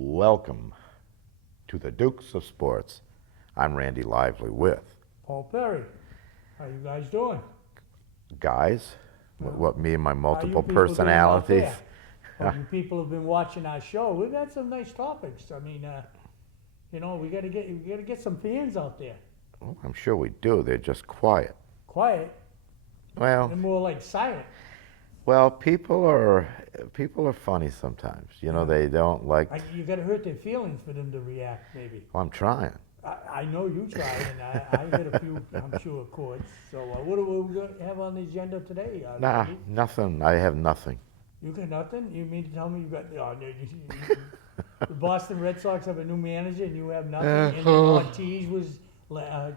Welcome to the Dukes of Sports. I'm Randy Lively with Paul Perry. How you guys doing? guys. What me and my How multiple you people doing out personalities. there? Well, you people have been watching our show. We've had some nice topics. I mean, we got to get some fans out there. Oh, I'm sure we do. They're just quiet. Quiet Well, and more like silent. people are funny sometimes. You know, they don't like. You got to hurt their feelings for them to react. Maybe. Well, I'm trying. I know you tried, and I hit a few, I'm sure, chords. So what do we have on the agenda today? Nah, Randy? nothing. I have nothing. You got nothing? You mean to tell me you got? The Boston Red Sox have a new manager, and you have nothing. And then Ortiz was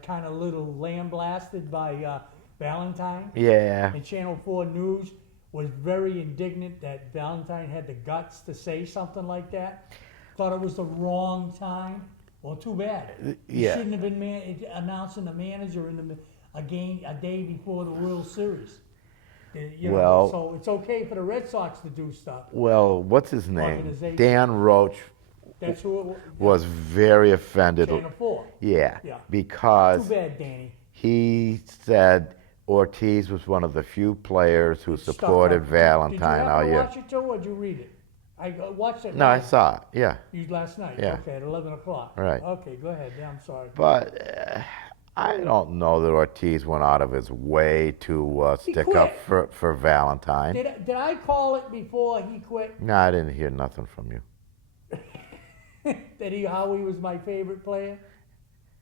kind of little lambasted by Valentine. Yeah. And Channel 4 News was very indignant that Valentine had the guts to say something like that. Thought it was the wrong time. Well, too bad. You Yeah. shouldn't have been announcing the manager in a day before the World Series. Well- So it's okay for the Red Sox to do stuff. Well, what's his name? Organization. Dan Roach That's who it was very offended. Channel 4. Yeah. Yeah. Because Too bad, Danny. he said Ortiz was one of the few players who Stuff supported like- Valentine all Did you year. happen to watch it too, or did you read it? I watched it. No, I live. saw it. Yeah, You last night. Yeah. Okay, at 11 o'clock. Right. Okay, go ahead. Yeah, I'm sorry. but I don't know that Ortiz went out of his way to He stick up quit. for Valentine. Did I call it before he quit? No, I didn't hear nothing from you. How he was my favorite player?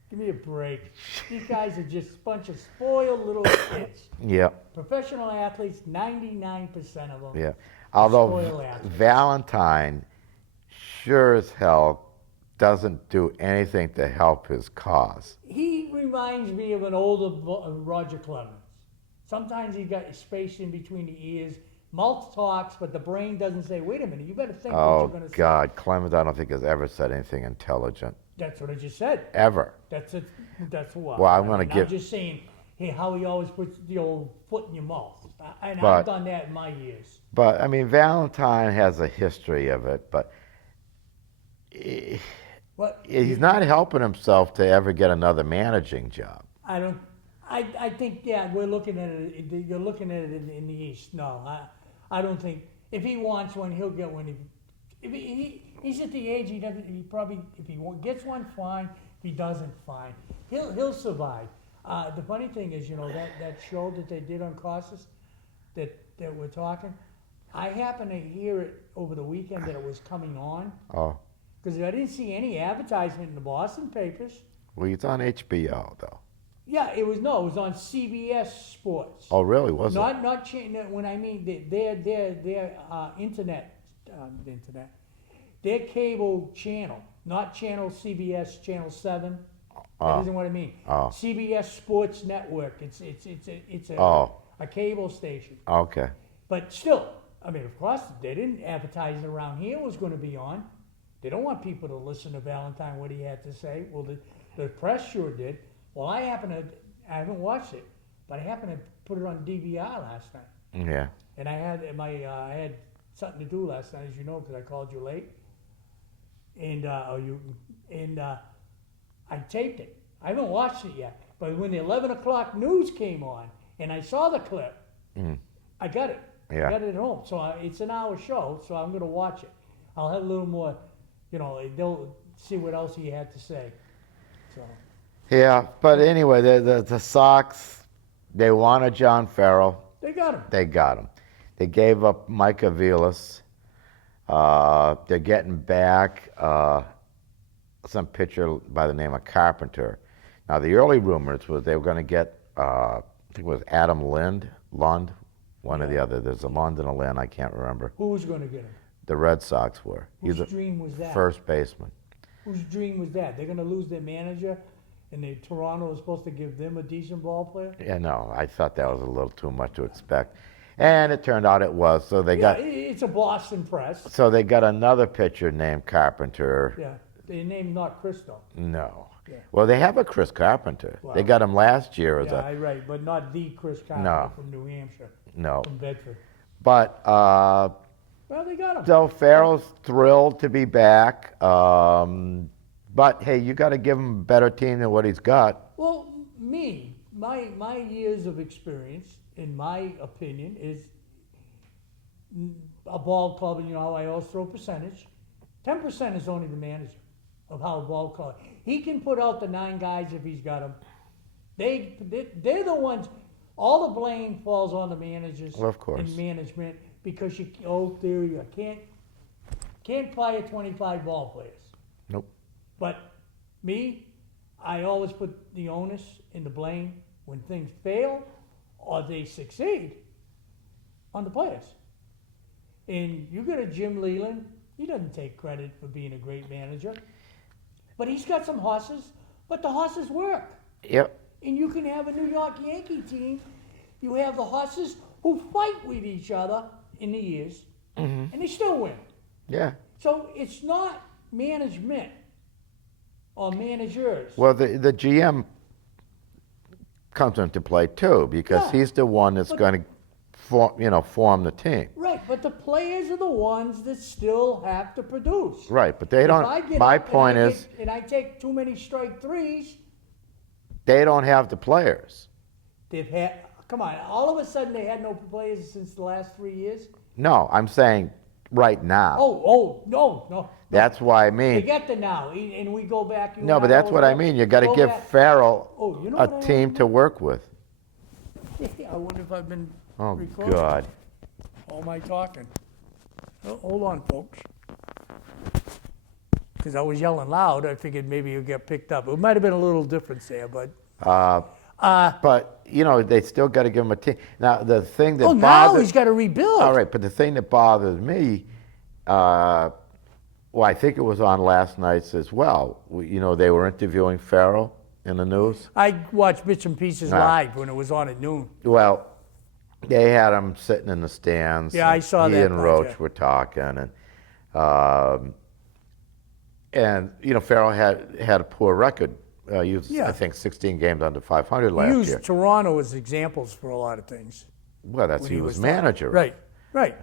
Give me a break. These guys are just a bunch of spoiled little kids. Yeah, Professional athletes, 99% of them. yeah. Although Spoiled athletes. Valentine sure as hell doesn't do anything to help his cause. He reminds me of an older Roger Clemens. Sometimes he got space in between the ears. Mouth talks, but the brain doesn't say, wait a minute, you better think what Oh, you're going to say. God. Clemens, I don't think has ever said anything intelligent. That's what I just said. Ever. That's it. That's what. Well, I'm gonna give- I'm just saying, hey, how he always puts the old foot in your mouth. And But- I've done that in my years. But, I mean, Valentine has a history of it, but But he's not helping himself to ever get another managing job. I don't. I think we're looking at it. You're looking at it in the East. No, I don't think if he wants one, he'll get one. If he's at the age he doesn't. He probably if he gets one, fine. If he doesn't, fine. He'll survive. The funny thing is, that show that they did on Costas, that we're talking. I happened to hear it over the weekend that it was coming on Oh, because I didn't see any advertisement in the Boston papers. well, it's on HBO, though. Yeah, it was on CBS Sports. Oh, really? Was it? Not when I mean their internet, their cable channel, not channel CBS, channel 7. That isn't what I mean. Oh. CBS Sports Network. It's Oh. a cable station. Okay. But still, I mean, of course, they didn't advertise it around here was going to be on. They don't want people to listen to Valentine, what he had to say. Well, the press sure did. Well, I haven't watched it, but I happened to put it on DVR last night. Yeah. And I had I had something to do last night, as you know, because I called you late. And I taped it. I haven't watched it yet. But when the 11 o'clock news came on, and I saw the clip, I got it. Yeah. I got it at home. So it's an hour show, so I'm going to watch it. I'll have a little more, they'll see what else he had to say. So Yeah, but anyway, the Sox, they wanted John Farrell. they got him. They got him. They gave up Mike Aviles. They're getting back some pitcher by the name of Carpenter. Now, the early rumors was they were going to get, I think it was Adam Lund, one or the other. There's a Lund and a Lind, I can't remember. Who was going to get him? The Red Sox were. Whose He's a dream was that? first baseman. Whose dream was that? They're going to lose their manager, and Toronto was supposed to give them a decent ball player? Yeah, no, I thought that was a little too much to expect. And it turned out it was. So they got It's a Boston press. so they got another pitcher named Carpenter. Yeah, their name's not Cristo. No. Yeah. Well, they have a Chris Carpenter. Wow. They got him last year as Yeah, right, but not the Chris Carter No. from New Hampshire, no. from Bedford. But Well, they got him. So Farrell's thrilled to be back. But hey, you got to give him a better team than what he's got. Well, my years of experience, in my opinion, is a ball club, and you know how I always throw percentage. 10% is only the manager of how a ball club. He can put out the 9 guys if he's got them. They're the ones. All the blame falls on the managers Well, of course. and management because you can't fire 25 ball players. Nope. But me, I always put the onus and the blame when things fail or they succeed on the players. And you got a Jim Leland, he doesn't take credit for being a great manager. But he's got some horses, but the horses work. Yep. And you can have a New York Yankee team, you have the horses who fight with each other in the years, and they still win. Yeah. So it's not management or managers. Well, the GM comes into play too because Yeah. he's the one that's But- going to form the team. Right, but the players are the ones that still have to produce. Right, but they If don't. I get My up and point I is, get- and I take too many strike threes, they don't have the players. they've had. Come on, all of a sudden they had no players since the last 3 years. No, I'm saying right now. Oh, no. That's why I They mean. get the now, and we go back. You No, and but that's go what I back- mean. You got to go give back- Farrell Oh, you know a what I team to work with. I wonder if I've been Oh recording. God. All my talking. Oh, hold on, folks. Because I was yelling loud, I figured maybe you'd get picked up. It might have been a little difference there, but. But they still got to give him a team. Now the thing that Oh, now bothers. he's got to rebuild. All right, but the thing that bothers me, well, I think it was on last night's as well. They were interviewing Farrell in the news. I watched bits and pieces Ah. live when it was on at noon. Well, they had him sitting in the stands. Yeah, I and saw he that and part, Roach yeah. were talking, and Farrell had a poor record. He was, Yeah. I think, 16 games under 500 last He used year. Toronto as examples for a lot of things. Well, that's when he was talking. manager. Right.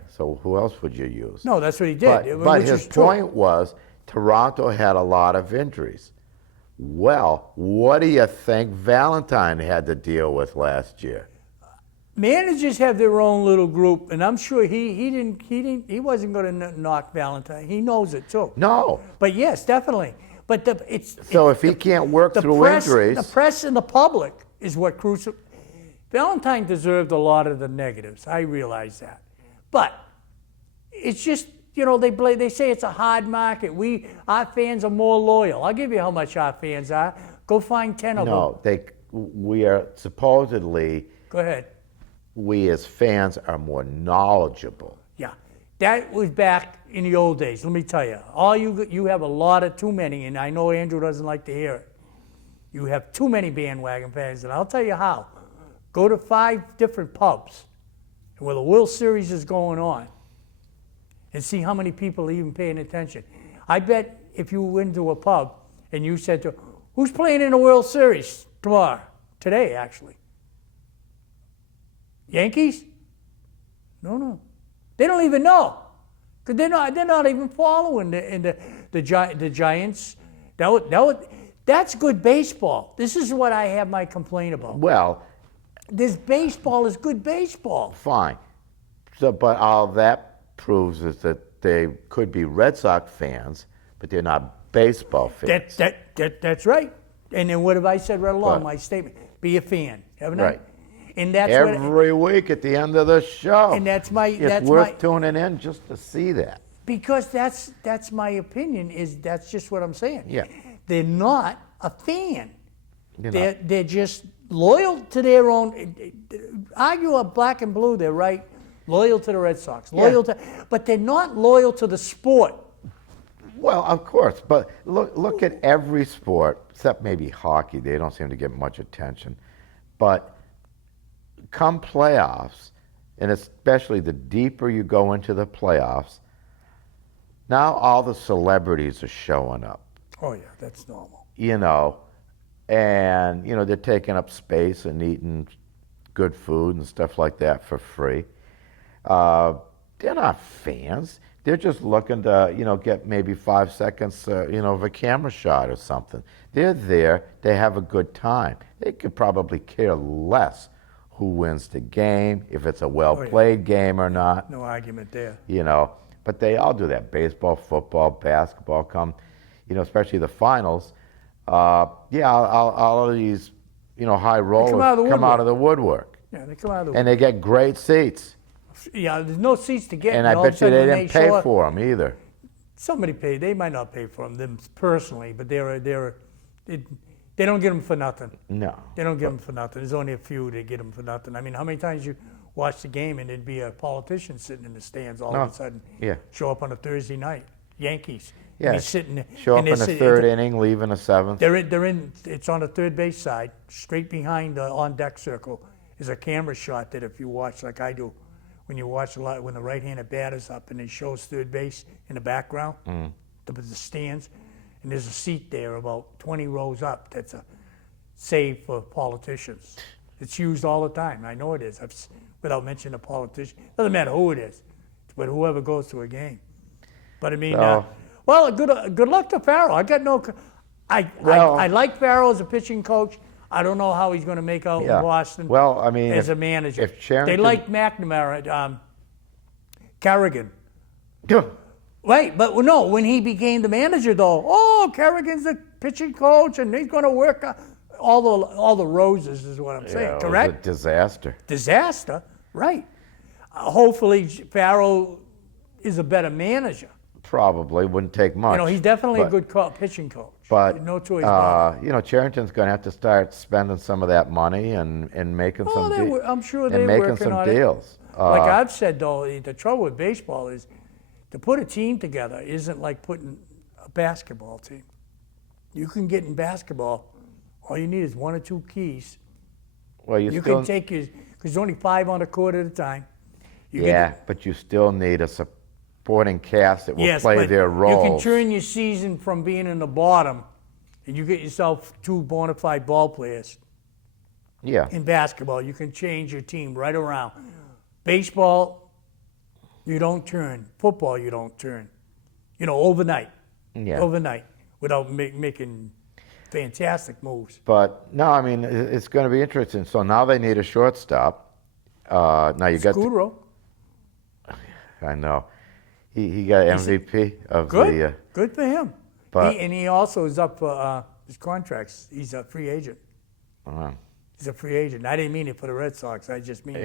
So who else would you use? No, that's what he did. But which his is true. point was Toronto had a lot of injuries. Well, what do you think Valentine had to deal with last year? Managers have their own little group, and I'm sure he wasn't going to knock Valentine. He knows it too. No. But yes, definitely. But So if he can't work through injuries, the press and the public is what crucial. Valentine deserved a lot of the negatives. I realize that, but it's just they say it's a hard market. Our fans are more loyal. I'll give you how much our fans are. Go find 10 of them. no, we are supposedly, Go ahead. we as fans are more knowledgeable. Yeah, that was back in the old days. Let me tell you, you have a lot of too many, and I know Andrew doesn't like to hear it. You have too many bandwagon fans, and I'll tell you how. Go to 5 different pubs where the World Series is going on, and see how many people are even paying attention. I bet if you went to a pub and you said to, who's playing in the World Series tomorrow? Today, actually. Yankees? No. They don't even know. Because they're not even following the Giants. That's good baseball. This is what I have my complaint about. Well, This baseball is good baseball. fine. So, but all that proves is that they could be Red Sox fans, but they're not baseball fans. That's right. And then what have I said right along Right. my statement? Be a fan, haven't Right. I? And that's what. Every week at the end of the show. And that's my- It's that's worth my- tuning in just to see that. Because that's my opinion. That's just what I'm saying. Yeah. They're not a fan. They're They're just loyal to their own. Argue a black and blue, they're right. Loyal to the Red Sox. But they're not loyal to the sport. Well, of course, but look at every sport except maybe hockey. They don't seem to get much attention. But come playoffs, and especially the deeper you go into the playoffs, now all the celebrities are showing up. Oh yeah, that's normal. And they're taking up space and eating good food and stuff like that for free. they're not fans. They're just looking to, get maybe 5 seconds, of a camera shot or something. They're there. They have a good time. They could probably care less who wins the game, if it's a well-played game or not. No argument there. But they all do that. Baseball, football, basketball come, especially the finals. All of these, high rollers come out of the woodwork. Yeah, they come out of the And they get great seats. Yeah, there's no seats to get. And I all of a bet you sudden they when didn't pay show up- for them either. Somebody paid. They might not pay for them personally, but they don't get them for nothing. No. They don't get them for nothing. There's only a few that get them for nothing. I mean, how many times you watch the game and there'd be a politician sitting in the stands all of a sudden Yeah. show up on a Thursday night, Yankees. Yeah. And he's sitting there. Show up and in they're the sit- third inning, leave in the seventh. They're in, it's on the third base side, straight behind the on-deck circle is a camera shot that if you watch like I do, when you watch a lot, when the right-handed batter's up and it shows third base in the background, the stands, and there's a seat there about 20 rows up that's a save for politicians. It's used all the time. I know it is. Without mentioning a politician, doesn't matter who it is, but whoever goes to a game. But I mean, well, good luck to Farrell. I got no. I like Farrell as a pitching coach. I don't know how he's going to make out in Boston. Well, I mean, as a manager, if Cherington, they like McNamara, Carrigan. Right, but no, when he became the manager, though, Carrigan's the pitching coach, and he's going to work all the roses, is what I'm saying. Correct? It was a disaster. Disaster, right? Hopefully, Farrell is a better manager. Probably wouldn't take much. He's definitely a good pitching coach. But no choice about it. Charrington's going to have to start spending some of that money and making some deals. I'm sure they're and making working some on deals. it. Like I've said, though, the trouble with baseball is to put a team together isn't like putting a basketball team. You can get in basketball, all you need is one or two keys. Well, You can take because there's only 5 on the court at a time. But you still need a supporting cast that will play but their roles. You can turn your season from being in the bottom, and you get yourself 2 bona fide ball players. Yeah. In basketball, you can change your team right around. Baseball, you don't turn. Football, you don't turn. Overnight. Yeah. Overnight, without making fantastic moves. But no, I mean it's going to be interesting. So now they need a shortstop. Now you got. Scudero. I know. He got MVP of the. Good for him. But he also is up for his contracts. He's a free agent. He's a free agent. I didn't mean it for the Red Sox. I just mean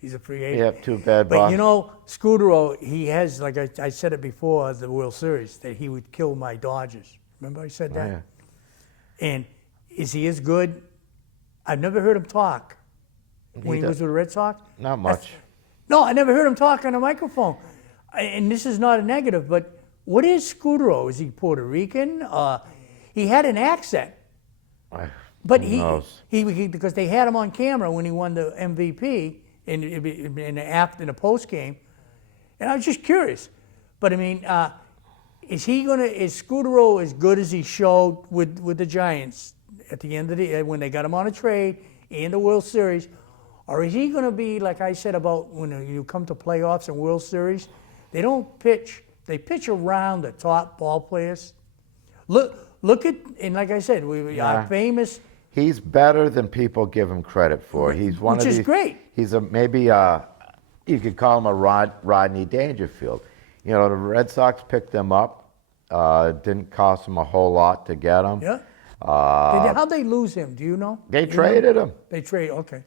he's a free agent. Yeah, too bad, But boss. Scudero, he has, like I said it before, the World Series, that he would kill my Dodgers. Remember I said that? Yeah. And is he as good? I've never heard him talk when he was with the Red Sox. Not much. No, I never heard him talk on a microphone. And this is not a negative, but what is Scudero? Is he Puerto Rican? He had an accent. But Who he knows? because they had him on camera when he won the MVP in the post game, and I was just curious. But I mean, is Scudero as good as he showed with the Giants at the end of the when they got him on a trade and the World Series, or is he going to be like I said about when you come to playoffs and World Series, they don't pitch. They pitch around the top ball players. Look at, and like I said, we are famous. He's better than people give him credit for. He's one Which of is these. great. He's you could call him a Rodney Dangerfield. The Red Sox picked him up. Didn't cost him a whole lot to get him. Yeah. How'd they lose him? Do you know? They traded him. They traded. Okay.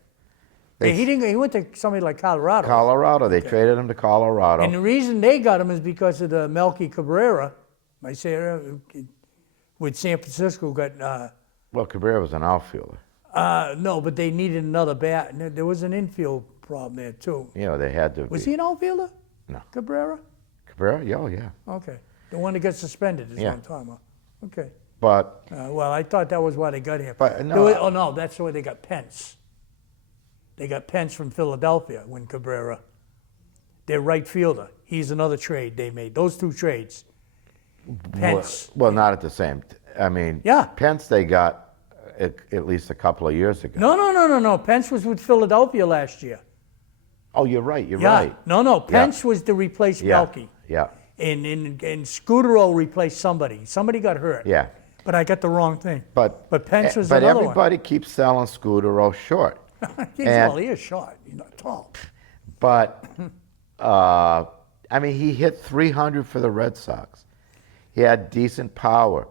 He didn't. He went to somebody like Colorado. They traded him to Colorado. And the reason they got him is because of the Melky Cabrera. I say with San Francisco got. Well, Cabrera was an outfielder. No, but they needed another bat. There was an infield problem there too. They had to. Was he an outfielder? No. Cabrera? Cabrera? Yeah. Okay. The one that got suspended is Yeah. what I'm talking about. Okay. But Well, I thought that was why they got him. But, no, no, that's why they got Pence. They got Pence from Philadelphia when Cabrera. Their right fielder. He's another trade they made. Those 2 trades. Pence. well, not at the same. I mean, Yeah. Pence they got at least a couple of years ago. No. Pence was with Philadelphia last year. Oh, you're right. You're Yeah. right. No. Pence was to replace Yeah. Melky. Yeah. And Scudero replaced somebody. Somebody got hurt. Yeah. But I got the wrong thing. But Pence was but another everybody keeps selling Scudero short. one. and- Well, he is short. He's not tall. But I mean, he hit 300 for the Red Sox. He had decent power,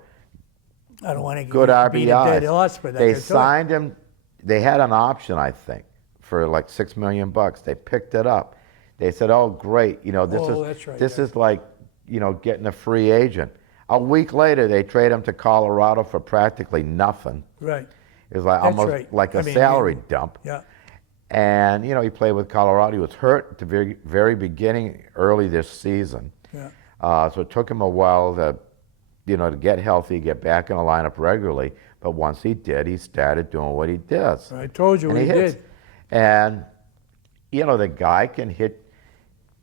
I don't want to good beat a dead RBIs. horse, but They I signed him. They had an option, I think, for like $6 million. They picked it up. They said, "Oh, great! You know, That's right, this yeah. is like, you know, getting a free agent." A week later, they trade him to Colorado for practically nothing. Right. It was like That's almost right. like a I mean, salary dump. Yeah. And you know, he played with Colorado. He was hurt at the very beginning, early this season. Yeah. So it took him a while to, you know, to get healthy, get back in the lineup regularly. But once he did, he started doing what he does. I told you And he hits. did. And you know, the guy can hit,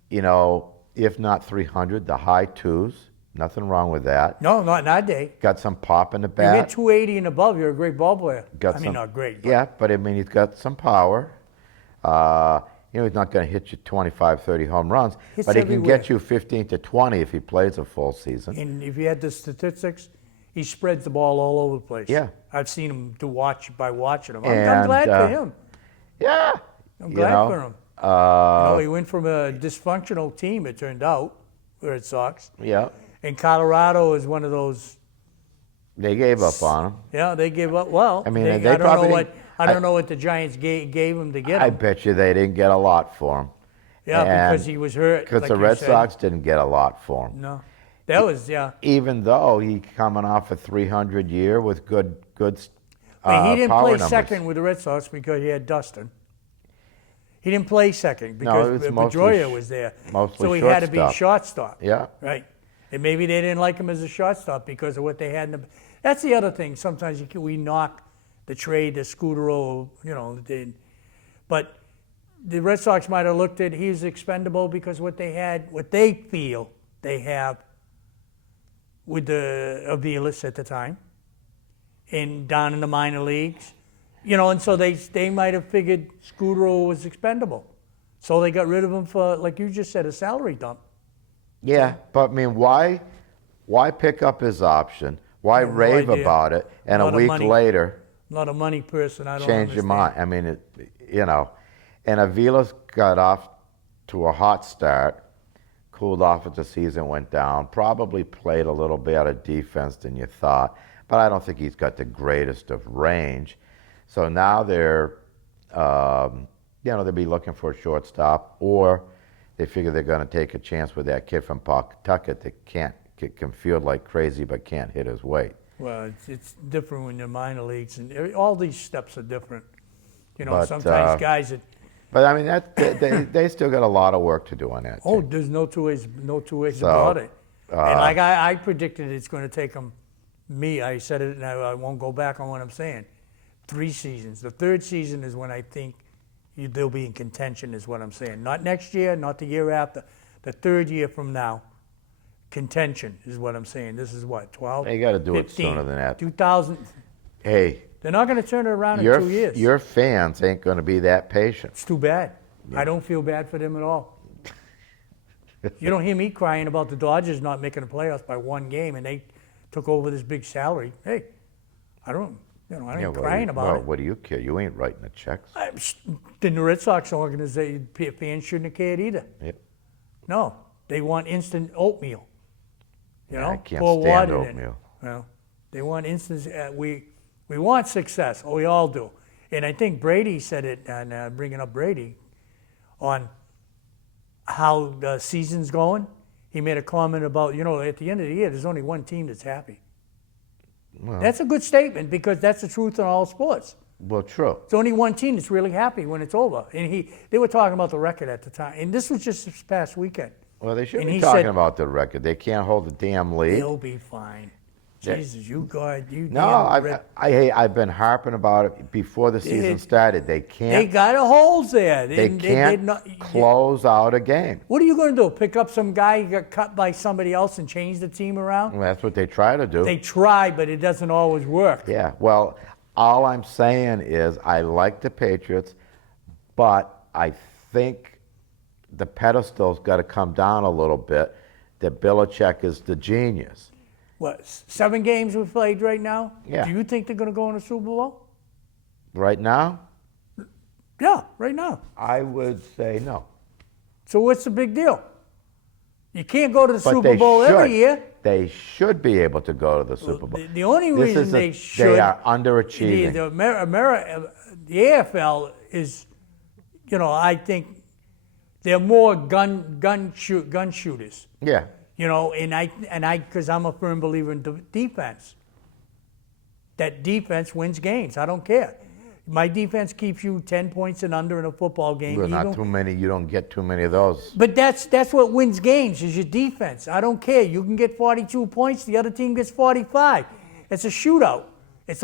you know, if not 300, the high twos. Nothing wrong with that. No, not in that day. Got some pop in the You hit bat. 280 and above, you're a great ball player. Got I mean, some- not great. But Yeah, but I mean, he's got some power. You know, he's not going to hit you 25, 30 home runs, Hits but he can everywhere. get you 15 to 20 if he plays a full season. And if you had the statistics, he spreads the ball all over the place. Yeah. I've seen him by watching him. I'm And, glad for him. Yeah. I'm you glad know, for him. Uh, He went from a dysfunctional team, it turned out, Red Sox. yeah. And Colorado is one of those. They gave up on him. Yeah, they gave up. Well, I mean, they, they I don't probably know didn't- what I don't know what the Giants gave him to get I him. bet you they didn't get a lot for him. Yeah, because And- he was hurt. Because like the you Red said. Sox didn't get a lot for him. No, that was Even though he coming off a 300 year with good I mean, he didn't power play numbers. second with the Red Sox because he had Dustin. He didn't play second No, it because was mostly Pedroia was there. mostly So he had to be shortstop. shortstop. Yeah. Right. And maybe they didn't like him as a shortstop because of what they had in the. That's the other thing. Sometimes we knock the trade, the Scudero, you know, but the Red Sox might have looked at he's expendable because what they feel they have with the Aviles at the time, and down in the minor leagues, you know, and so they might have figured Scudero was expendable, so they got rid of him for, like you just said, a salary dump. Yeah, but I mean, why pick up his option? Why have no rave idea. about it? And A a lot of week week later, Not a money person. I don't change your understand. mind. I mean, you know, and Avila's got off to a hot start, cooled off as the season went down, probably played a little better defense than you thought, but I don't think he's got the greatest of range. So now they're, you know, they'll be looking for a shortstop, or they figure they're going to take a chance with that kid from Pawtucket that can field like crazy but can't hit his weight. Well, it's different when you're minor leagues, and all these steps are different. You know, But, sometimes guys that But I mean, they still got a lot of work to do on that. oh, team. there's no two ways So, about it. And like I predicted, it's going to take them. I said it, and I won't go back on what I'm saying. 3 seasons. The third season is when I think they'll be in contention. Is what I'm saying. Not next year, not the year after. The third year from now, contention is what I'm saying. This is what 12. They got to do 15, it sooner than that. 2000. Hey, They're not going to turn it around in your 2 years. your fans ain't going to be that patient. It's too bad. I don't feel bad for them at all. You don't hear me crying about the Dodgers not making the playoffs by 1 game, and they took over this big salary. Hey, I don't ain't crying about it. What do you care? You ain't writing the checks. The Red Sox organization fans shouldn't have cared either. Yep. No, they want instant oatmeal. You know, I can't pour stand water in it. oatmeal. Well, they want instant. We want success. Oh, we all do. And I think Brady said it, and bringing up Brady, on how the season's going. He made a comment about, you know, at the end of the year, there's only one team that's happy. Well, That's a good statement because that's the truth in all sports. well, true. It's only one team that's really happy when it's over. And they were talking about the record at the time. And this was just this past weekend. Well, they should And be he talking said- about the record. They can't hold the damn lead. They'll be fine. Jesus, you No, damn Red- I've been harping about it before the season started. They They can't. got holes there. They can't close out a game. What are you going to do? Pick up some guy who got cut by somebody else and change the team around? Well, that's what they try to do. They try, but it doesn't always work. Yeah, well, all I'm saying is I like the Patriots, but I think the pedestal's got to come down a little bit, that Belichick is the genius. What, 7 games we've played right now? Yeah. Do you think they're going to go in the Super Bowl? Right now, Yeah, right now. I would say no. So what's the big deal? You can't go to the But Super they Bowl should. every year. They should be able to go to the Super Bowl. The only This reason is they They should. are underachieving. The AFL is, I think they're more gun shooters. Yeah. Because I'm a firm believer in defense. That defense wins games. I don't care. My defense keeps you 10 points and under in a football game. Well, not too many. You don't get too many of those. But that's what wins games is your defense. I don't care. You can get 42 points. The other team gets 45. It's a shootout. It's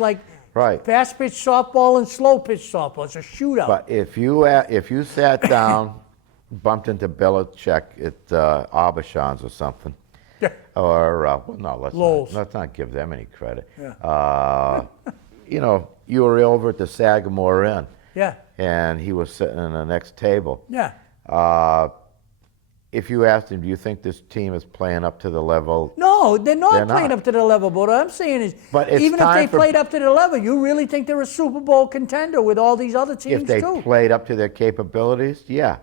like Right. fast pitch softball and slow pitch softball. It's a shootout. But if you sat down, bumped into Belichick at Aubuchon's or something, or well, no, let's not give them any credit. Yeah. You were over at the Sagamore Inn, Yeah. and he was sitting in the next table. Yeah. If you asked him, do you think this team is playing up to the level? No, they're not They're playing not. up to the level. But what I'm saying is, But it's even if time they for- played up to the level, you really think they're a Super Bowl contender with all these other teams If they too? played up to their capabilities, yeah,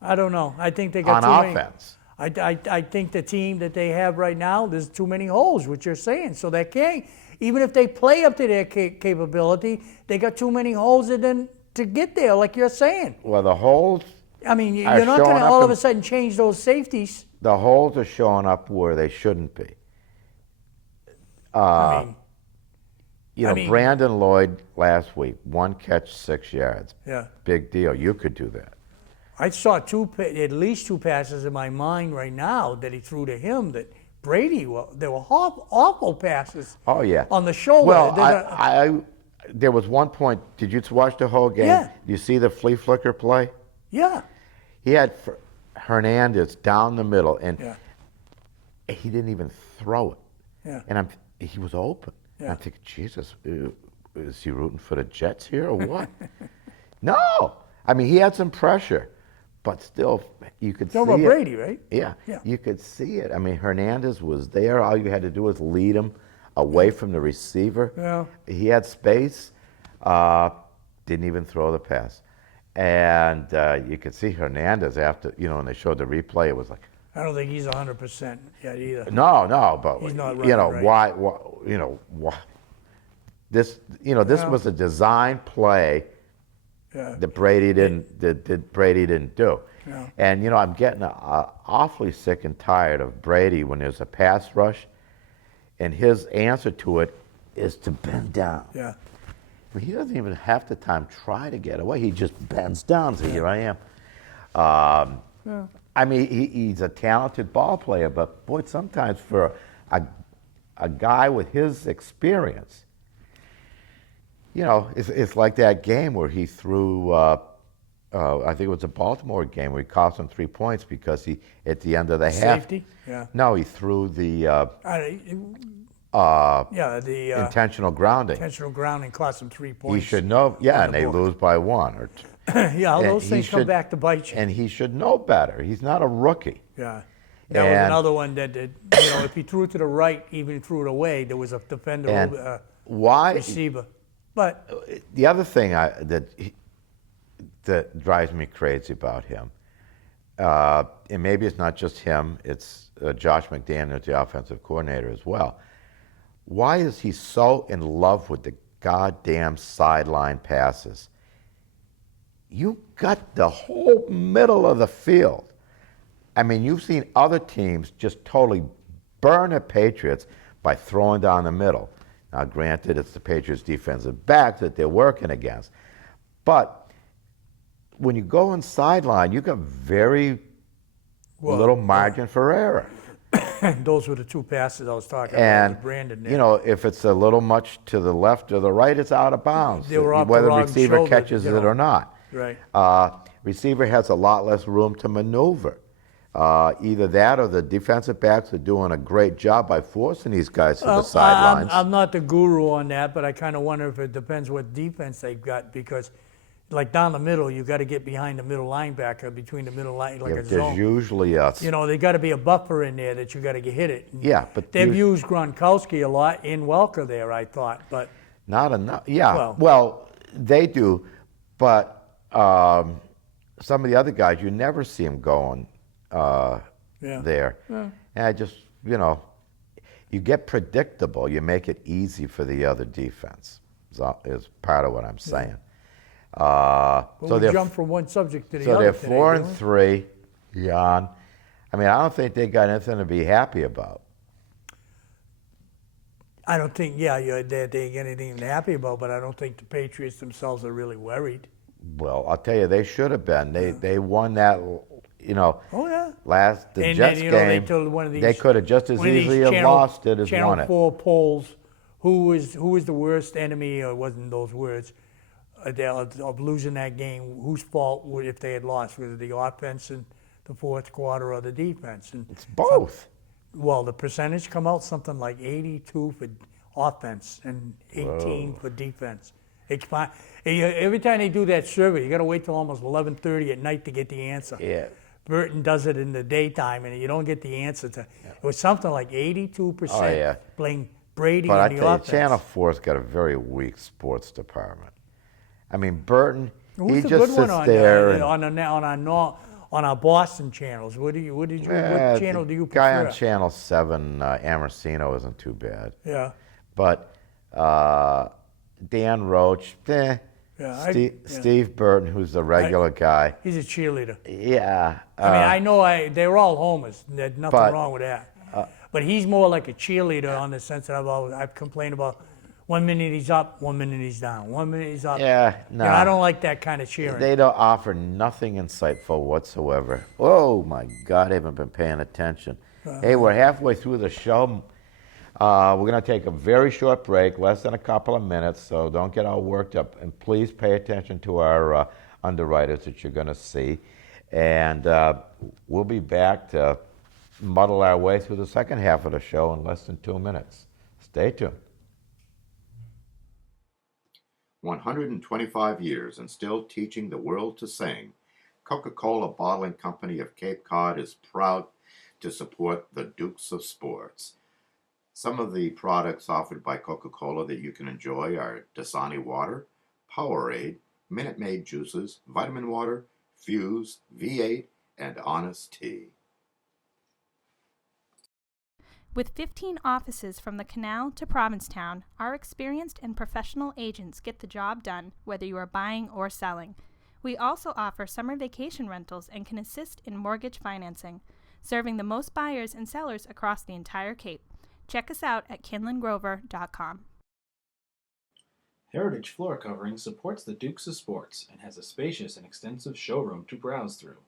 I don't know. I think they got on too many. offense. I think the team that they have right now, there's too many holes, what you're saying. So they can't, even if they play up to their capability, they got too many holes to get there, like you're saying. Well, the holes I mean, Are you're not going showing to up all of in- a sudden change those safeties. are showing up where they shouldn't be. I mean, Brandon Lloyd last week, 1 catch, 6 yards. yeah. Big deal. You could do that. I saw at least 2 passes in my mind right now that he threw to him that Brady, they were awful passes Oh yeah. on the shoulder. Well, There's there was one point. Did you watch the whole game? Yeah. You see the flea flicker play? yeah. He had Hernandez down the middle, and Yeah. he didn't even throw it. Yeah. And he was open. Yeah. I'm thinking, Jesus, is he rooting for the Jets here or what? No. I mean, he had some pressure, but still, you could see Talking about it. Brady, right? Yeah, Yeah. you could see it. I mean, Hernandez was there. All you had to do was lead him away from the receiver. Yeah. He had space. Didn't even throw the pass. And you could see Hernandez after, when they showed the replay, it was like, I don't think he's 100% yet either. no, but He's not you know running why? This Yeah. was a design play Yeah. that Brady didn't do. Yeah. And I'm getting awfully sick and tired of Brady when there's a pass rush, and his answer to it is to bend down. Yeah. I mean, he doesn't even half the time try to get away. He just bends down. So here I am. Yeah. I mean, he's a talented ball player, but boy, sometimes for a guy with his experience, it's like that game where he threw. I think it was a Baltimore game where he cost him 3 points because he, at the end of the half. Safety? Yeah. No, he threw the The intentional grounding. intentional grounding cost him 3 He points. should know. Yeah, on and the they board. lose by 1 or 2. Yeah, And those he things come should- back to bite you. And he should know better. He's not a rookie. Yeah. That was And- another one that, if he threw it to the right, even threw it away, there was a defender, And why? receiver. But, The other thing that drives me crazy about him, and maybe it's not just him, it's Josh McDaniels, the offensive coordinator as well. Why is he so in love with the goddamn sideline passes? You got the whole middle of the field. I mean, you've seen other teams just totally burn the Patriots by throwing down the middle. Now, granted, it's the Patriots' defensive backs that they're working against. But when you go on sideline, you got very little margin for error. those were the 2 passes I was talking about And, with Brandon there. if it's a little much to the left or the right, it's out of bounds. They were off the whether wrong receiver shoulder, catches it or not. Right. Receiver has a lot less room to maneuver. Either that or the defensive backs are doing a great job by forcing these guys to the sidelines. I'm not the guru on that, but I kind of wonder if it depends what defense they've got because like down the middle, you got to get behind the middle linebacker, between the middle line, like a There's zone. usually a You know, they got to be a buffer in there that you got to get hit it. And yeah, but they've used Gronkowski a lot in Welker there, I thought, but not enough. Yeah, Well- well, they do, but some of the other guys, you never see them going Yeah. there. And I just, you know, you get predictable. You make it easy for the other defense. Is part of what I'm saying. But So we they're jump from one subject to the so other they're today, 4-3, don't Jan. I mean, I don't think they got anything to be happy about. I don't think, yeah, they get anything happy about, but I don't think the Patriots themselves are really worried. Well, I'll tell you, they should have been. They won that, you know, Oh, yeah. the And Jets then, you know, they game. told one of these. They could have just as one of these easily have Channel- lost it as Channel won it. 4 polls, who was the worst enemy, or wasn't those words, of losing that game? Whose fault would if they had lost? Was it the offense in the fourth quarter or the defense? And It's both. well, the percentage come out something like 82 for offense and 18 for defense. Every time they do that survey, you got to wait till almost 11:30 at night to get the answer. Yeah. Burton does it in the daytime, and you don't get the answer to. It was something like 82% Oh, yeah. blame Brady But I and the tell you, offense. Channel 4's got a very weak sports department. I mean, Burton, Who's he the just good one sits there and on our Boston channels? What channel do you prefer? guy on Channel 7, Amorsino, isn't too bad. Yeah. But Dan Roach, Yeah, yeah. Steve Burton, who's the regular guy. He's a cheerleader. Yeah. I mean, I know they're all homers. There's nothing but- wrong with that. But he's more like a cheerleader on the sense that I've complained about. 1 minute he's up, 1 minute he's down. 1 minute he's up. Yeah, You no. know, I don't like that kind of cheering. They don't offer nothing insightful whatsoever. Oh my God, I haven't been paying attention. Hey, we're halfway through the show. We're going to take a very short break, less than a couple of minutes, so don't get all worked up. And please pay attention to our underwriters that you're going to see. And we'll be back to muddle our way through the second half of the show in less than 2 minutes. Stay tuned. 125 years and still teaching the world to sing, Coca-Cola Bottling Company of Cape Cod is proud to support the Dukes of Sports. Some of the products offered by Coca-Cola that you can enjoy are Dasani Water, Powerade, Minute Maid Juices, Vitamin Water, Fuse, V8, and Honest Tea. With 15 offices from the Canal to Provincetown, our experienced and professional agents get the job done, whether you are buying or selling. We also offer summer vacation rentals and can assist in mortgage financing, serving the most buyers and sellers across the entire Cape. Check us out at kinlandgrover.com. Heritage Floor Covering supports the Dukes of Sports and has a spacious and extensive showroom to browse through.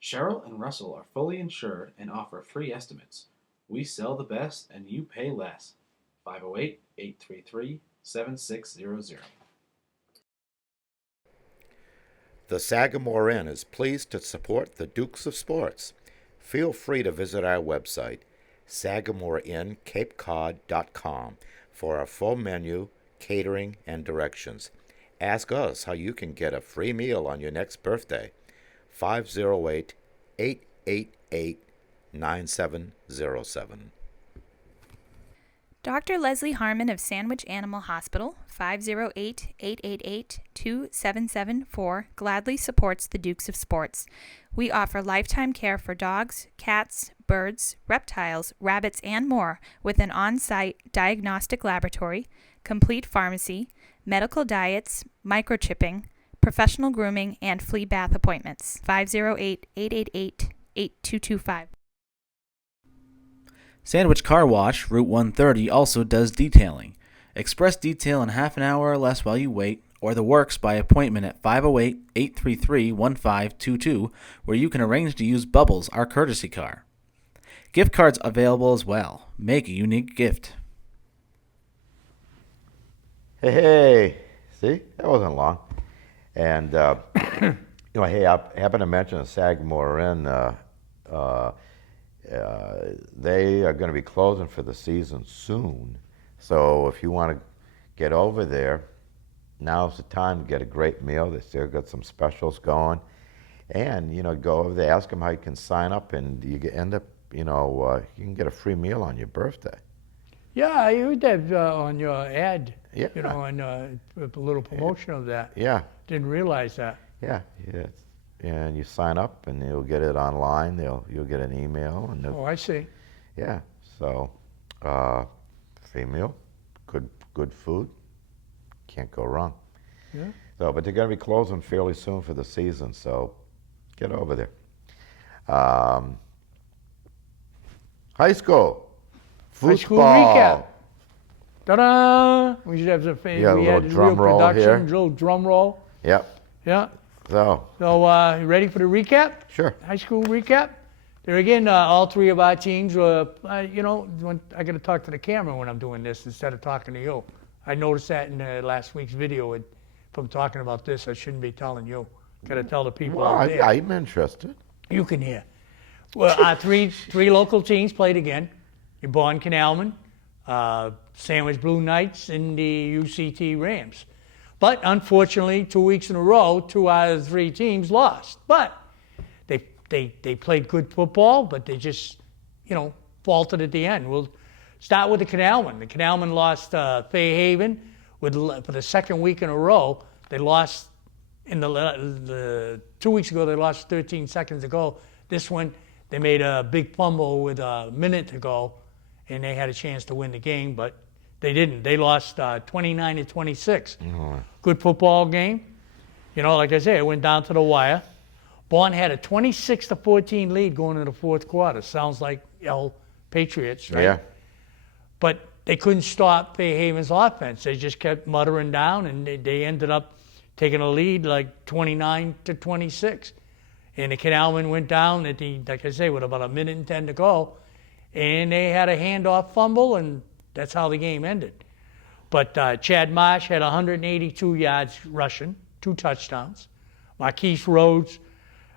Cheryl and Russell are fully insured and offer free estimates. We sell the best and you pay less. 508-833-7600. The Sagamore Inn is pleased to support the Dukes of Sports. Feel free to visit our website, SagamoreInnCapeCod.com, for our full menu, catering, and directions. Ask us how you can get a free meal on your next birthday. 508-888-9707. Dr. Leslie Harmon of Sandwich Animal Hospital, 508-888-2774, gladly supports the Dukes of Sports. We offer lifetime care for dogs, cats, birds, reptiles, rabbits, and more with an on-site diagnostic laboratory, complete pharmacy, medical diets, microchipping, professional grooming, and flea bath appointments. 508-888-8225. Sandwich Car Wash, Route 130, also does detailing. Express detail in half an hour or less while you wait, or the works by appointment at 508-833-1522, where you can arrange to use Bubbles, our courtesy car. Gift cards available as well. Make a unique gift. Hey, see, that wasn't long. And, hey, I happened to mention the Sagamore Inn. They are going to be closing for the season soon. So if you want to get over there, now's the time to get a great meal. They still got some specials going. And, go over there, ask them how you can sign up, and end up, you can get a free meal on your birthday. Yeah, I heard that on your ad. Yeah. And a little promotion of that. Yeah, Didn't realize that. yeah. And you sign up, and you'll get it online. You'll get an email, and Oh, I see. yeah. So, free meal, good food, can't go wrong. Yeah. So, but they're going to be closing fairly soon for the season, so get over there. High school football. High school recap. Ta-da! We should have some. You got a we little had drum real roll production, here. little drum roll. Yep. Yeah. So, You ready for the recap? sure. High school recap. There again, all three of our teams were, when I got to talk to the camera when I'm doing this instead of talking to you. I noticed that in last week's video. If I'm talking about this, I shouldn't be telling you. Got to tell the people Well, out there. I'm interested. You can hear. Well, our three local teams played again. Your Bourne Canalman, Sandwich Blue Knights, and the UCT Rams. But unfortunately, 2 weeks in a row, 2 out of the 3 teams lost. But they played good football, but they just, faltered at the end. We'll start with the Canalman. The Canalman lost Fairhaven for the second week in a row. They lost the 2 weeks ago. They lost 13 seconds ago. This one, they made a big fumble with a minute to go, and they had a chance to win the game, but they didn't. They lost 29-26. Good football game. Like I said, it went down to the wire. Bourne had a 26-14 lead going into the fourth quarter. Sounds like Patriots, right? Yeah. But they couldn't stop Fairhaven's offense. They just kept muttering down, and they ended up taking a lead like 29-26. And the Canalman went down like I say, with about a minute and 10 to go, and they had a handoff fumble, and that's how the game ended. But Chad Marsh had 182 yards rushing, 2 touchdowns. Marquise Rhodes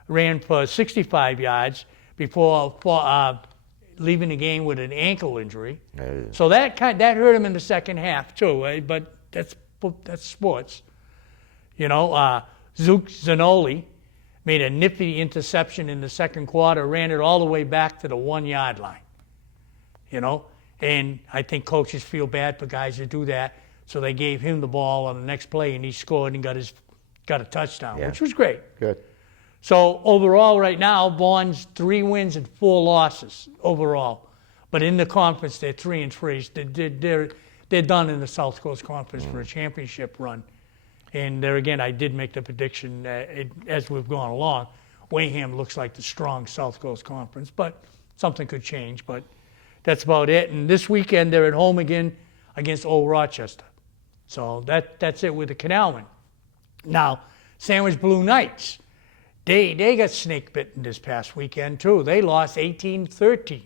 ran for 65 yards before leaving the game with an ankle injury. So that hurt him in the second half too. But that's sports. Zook Zanoli made a nifty interception in the second quarter, ran it all the way back to the 1 yard line. And I think coaches feel bad for guys who do that, so they gave him the ball on the next play, and he scored and got a touchdown, Yeah. which was great. Good. So overall, right now, Vaughn's 3 wins and 4 losses overall. But in the conference, they're 3-3. They're done in the South Coast Conference for a championship run. And there again, I did make the prediction as we've gone along. Wayham looks like the strong South Coast Conference, but something could change. But that's about it. And this weekend, they're at home again against Old Rochester. So that's it with the Canalman. Now, Sandwich Blue Knights. They got snake bitten this past weekend too. They lost 18-13.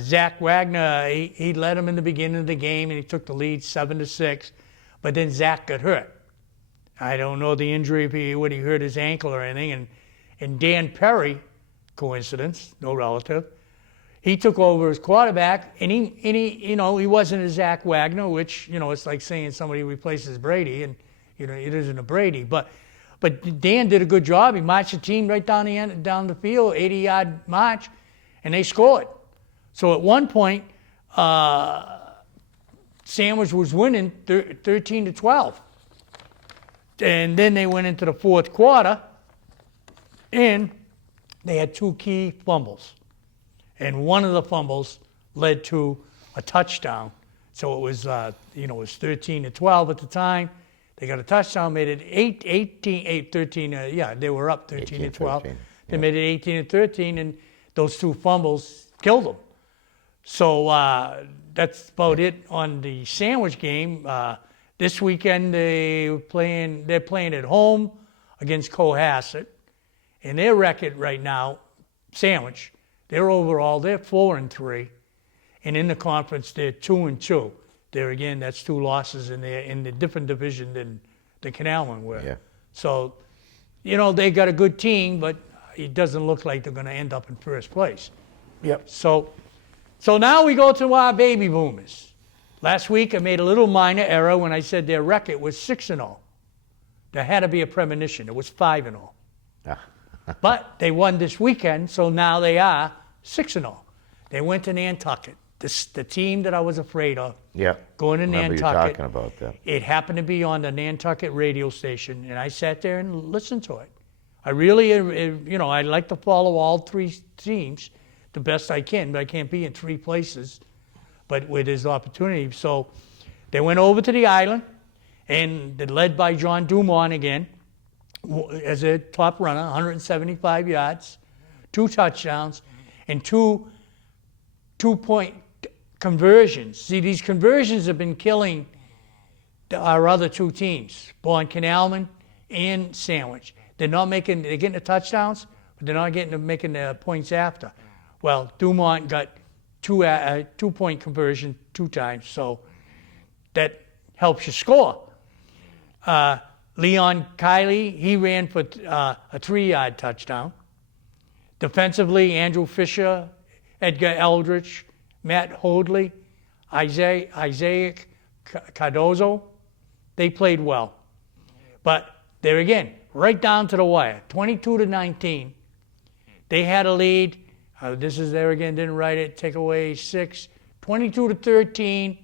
Zach Wagner, he led them in the beginning of the game, and he took the lead 7-6. But then Zach got hurt. I don't know the injury, what he hurt his ankle or anything. And Dan Perry, coincidence, no relative, he took over as quarterback, and he wasn't a Zach Wagner, which it's like saying somebody replaces Brady, and it isn't a Brady, but Dan did a good job. He marched the team right down the field, 80-yard march, and they scored. So at one point, Sandwich was winning 13-12. And then they went into the fourth quarter, and they had 2 key fumbles. And one of the fumbles led to a touchdown. So it was, it was 13-12 at the time. They got a touchdown, made it 13. They were up 13-12. They made it 18-13, and those 2 fumbles killed them. So that's about it on the Sandwich game. This weekend they're playing at home against Cohasset, and their record right now, Sandwich, they're 4-3, and in the conference they're 2-2. There again, that's 2 losses in the different division than the Canalman were. Yeah. So, they got a good team, but it doesn't look like they're going to end up in first place. Yep. So now we go to our baby boomers. Last week, I made a little minor error when I said their record was 6-0. There had to be a premonition. It was 5-0. But they won this weekend, so now they are 6-0. They went to Nantucket, the team that I was afraid of. Yeah. Going to Remember Nantucket. you talking about that. It happened to be on the Nantucket radio station, and I sat there and listened to it. I really, I like to follow all three teams the best I can, but I can't be in three places, but where there's opportunity. So they went over to the island, and they're led by John Dumont again as a top runner, 175 yards, 2 touchdowns, and two-point conversions. See, these conversions have been killing our other two teams, Bourne Canalman and Sandwich. They're getting the touchdowns, but they're not making the points after. Well, Dumont got two-point conversion 2 times, so that helps you score. Leon Kiley, he ran for a 3-yard touchdown. Defensively, Andrew Fisher, Edgar Eldridge, Matt Hoadley, Isaac Cardozo, they played well. But there again, right down to the wire, 22-19. They had a lead. This is there again, didn't write it, take away 6. 22-13,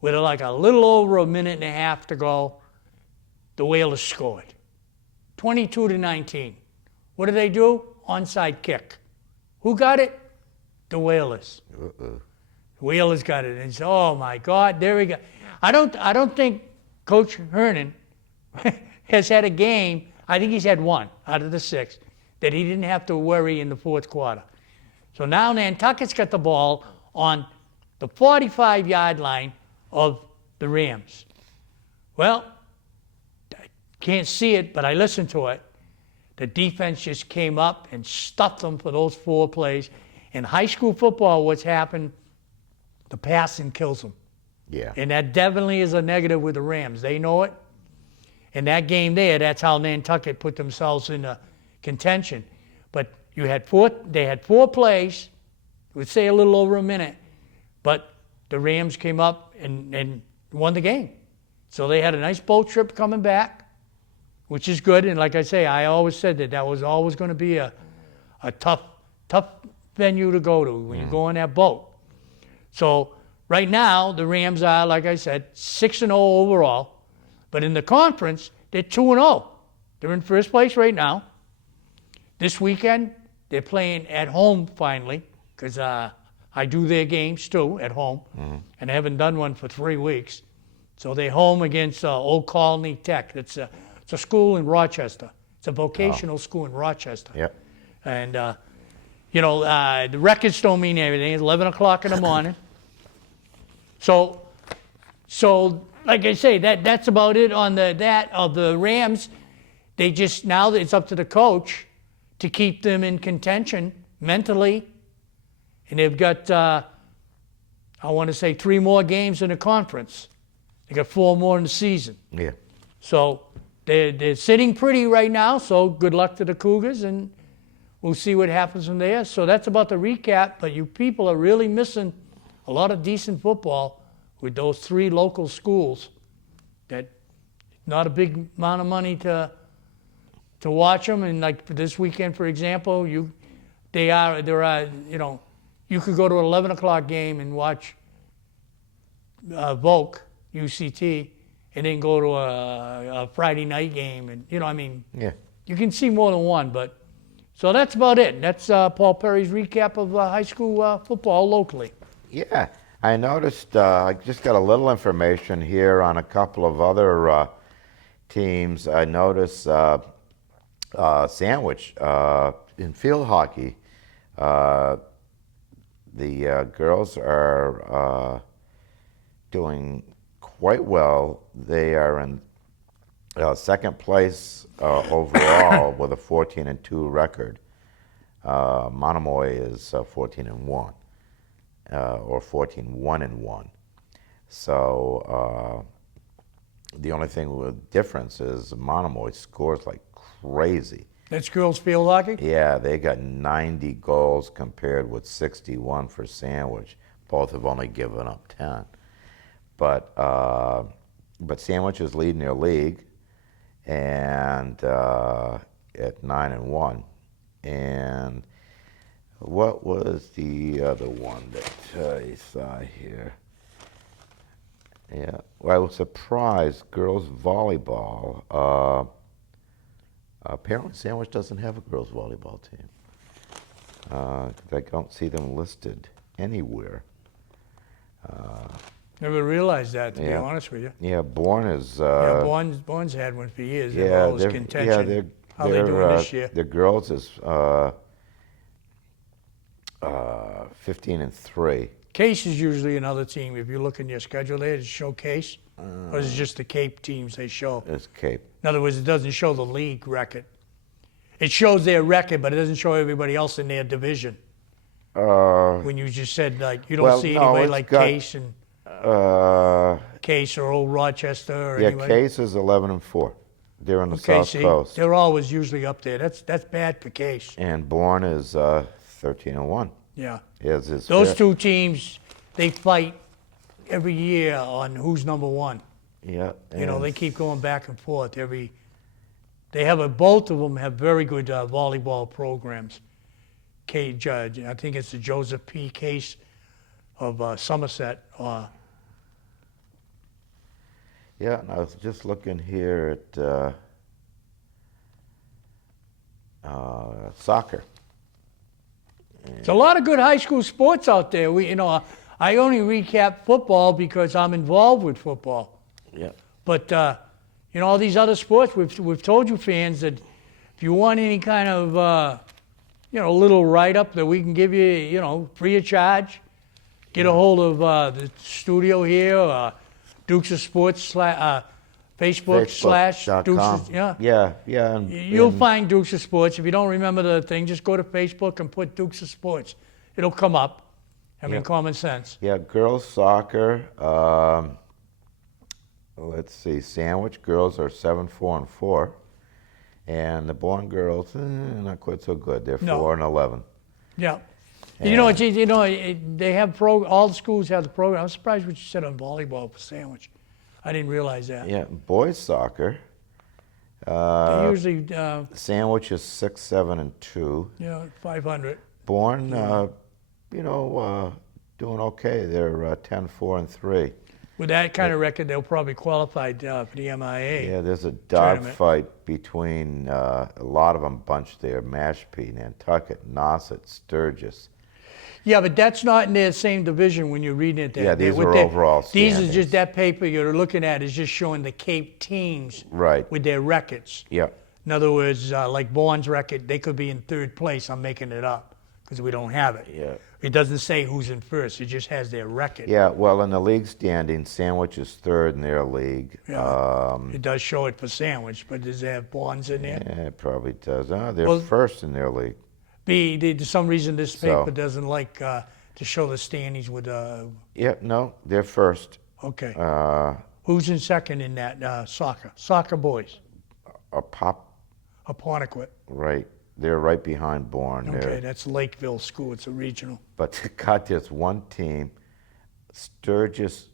with like a little over a minute and a half to go, the Whalers scored. 22-19. What did they do? Onside kick. Who got it? The Whalers. The Whalers got it. And said, oh my God, there we go. I don't think Coach Hernan has had a game, I think he's had 1 out of the 6, that he didn't have to worry in the 4th quarter. So now Nantucket's got the ball on the 45-yard line of the Rams. Well, I can't see it, but I listened to it. The defense just came up and stuffed them for those 4 plays. In high school football, what's happened, the passing kills them. Yeah. And that definitely is a negative with the Rams. They know it. In that game there, that's how Nantucket put themselves in contention. But they had 4 plays, we'd say a little over a minute, but the Rams came up and won the game. So they had a nice boat trip coming back, which is good. And like I say, I always said that was always going to be a tough venue to go to when you go on that boat. So right now, the Rams are, like I said, 6-0 overall. But in the conference, they're 2-0. They're in first place right now. This weekend, they're playing at home finally, because I do their games too at home, and I haven't done one for 3 weeks. So they're home against Old Colony Tech. It's a school in Rochester. It's a vocational school in Rochester. Yep. And, the records don't mean everything. It's 11 o'clock in the morning. So like I say, that's about it on that of the Rams. They just, now it's up to the coach to keep them in contention mentally. And they've got, I want to say, 3 more games in the conference. They got 4 more in the season. Yeah. So they're sitting pretty right now, so good luck to the Cougars, and we'll see what happens from there. So that's about the recap, but you people are really missing a lot of decent football with those 3 local schools. That not a big amount of money to watch them, and like for this weekend, for example, you could go to an 11 o'clock game and watch Volk, UCT, and then go to a Friday night game, and Yeah. you can see more than one. But so that's about it. That's Paul Perry's recap of high school football locally. Yeah. I noticed, I just got a little information here on a couple of other teams. I noticed Sandwich in field hockey. The girls are doing quite well. They are in second place overall with a 14-2 record. Monomoy is 14-1. Or 14-1-1. So the only thing with difference is Monomoy scores like crazy. That's girls field hockey? Yeah, they got 90 goals compared with 61 for Sandwich. Both have only given up 10. but Sandwich is leading their league, and at 9-1. And what was the other one that you saw here? Yeah, well, I was surprised. Girls volleyball. Apparently, Sandwich doesn't have a girls volleyball team. I don't see them listed anywhere. Never realized that, to be Yeah. honest with you. Yeah, Bourne is. Yeah, Bourne's had one for years. They're Yeah, always they're, contention. yeah, How they doing this year? The girls is 15-3. Case is usually another team. If you look in your schedule there, to show Case, or is it just the Cape teams they show? It's Cape. In other words, it doesn't show the league record. It shows their record, but it doesn't show everybody else in their division. When you just said, like, you don't Well, see no, anybody it's like got- Case and Uh, Case or Old Rochester or yeah, anybody. Case is 11-4. They're on the Okay, South see, Coast, they're always usually up there. That's bad for Case. and Bourne is 13-1. Yeah. Is Those two teams, they fight every year on who's number one. Yeah, You know, and- they keep going back and forth both of them have very good volleyball programs. Judge, I think it's the Joseph P. Case of Somerset. Yeah, and I was just looking here at soccer. There's a lot of good high school sports out there. I only recap football because I'm involved with football. Yeah. But all these other sports, we've told you fans that if you want any kind of little write-up that we can give you, free of charge, get a hold of the studio here, Dukes of Sports Facebook slash Dukes of, Yeah. And, You'll and- find Dukes of Sports. If you don't remember the thing, just go to Facebook and put Dukes of Sports. It'll come up. Common sense. Yeah, girls soccer. Let's see, Sandwich girls are 7-4-4, and the Bourne girls not quite so good. They're No. 4-11. Yeah. And- They have all the schools have the program. I'm surprised what you said on volleyball for Sandwich. I didn't realize that. Yeah, boys soccer. They usually, Sandwich is 6-7-2. 500. Bourne, doing okay. They're 10-4-3. With that kind of record, they'll probably qualify for the MIA. Yeah, there's a Tournament. dogfight between a lot of them bunched there: Mashpee, Nantucket, Nauset, Sturgis. Yeah, but that's not in their same division when you're reading it there. Yeah, these With are their- overall These are standings. just, that paper you're looking at is just showing the Cape teams Right. with their records. Yeah. In other words, like Bourne's record, they could be in third place. I'm making it up because we don't have it. Yeah. It doesn't say who's in first. It just has their record. Yeah, well, in the league standing, Sandwich is third in their league. Yeah. It does show it for Sandwich, but does it have Bourne's in there? Yeah, it probably does. They're Well- first in their league. For some reason, this So- paper doesn't like to show the standings with, Yeah, no, they're first. okay. Uh, Who's in second in that soccer? Soccer boys, a pop, Apponequet. right. They're right behind Bourne. Okay, They're- that's Lakeville School. It's a regional. But they got this one team, Sturgis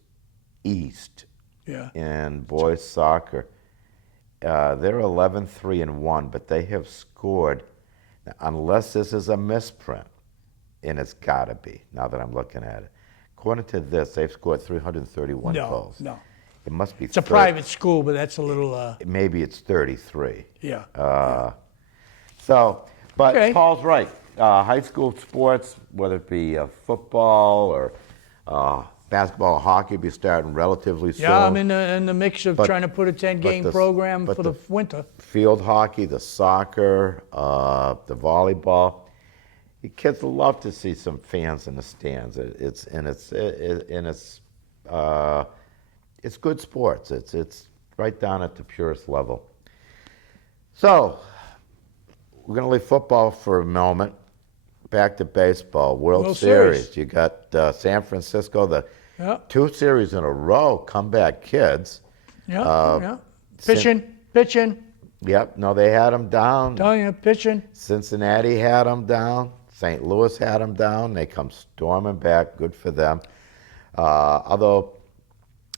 East, Yeah. in boys soccer. They're 11-3-1, but they have scored, unless this is a misprint, and it's got to be, now that I'm looking at it. According to this, they've scored 331 goals. No. It must be It's a private school, but that's a little, Maybe it's 33. yeah. But Okay. Paul's right. High school sports, whether it be football or basketball or hockey, will be starting relatively soon. Yeah, I'm in the mix of But- trying to put a 10-game but the- program but for the the- winter. Field hockey, the soccer, the volleyball. The kids love to see some fans in the stands. It's good sports. It's right down at the purest level. So we're going to leave football for a moment. Back to baseball. World World Series. Series. You got San Francisco, the Yeah. 2 series in a row. Comeback kids. Yeah, yeah. Pitching. Yep. No, they had them down. Telling you, pitching. Cincinnati had them down. St. Louis had them down. They come storming back. Good for them. Although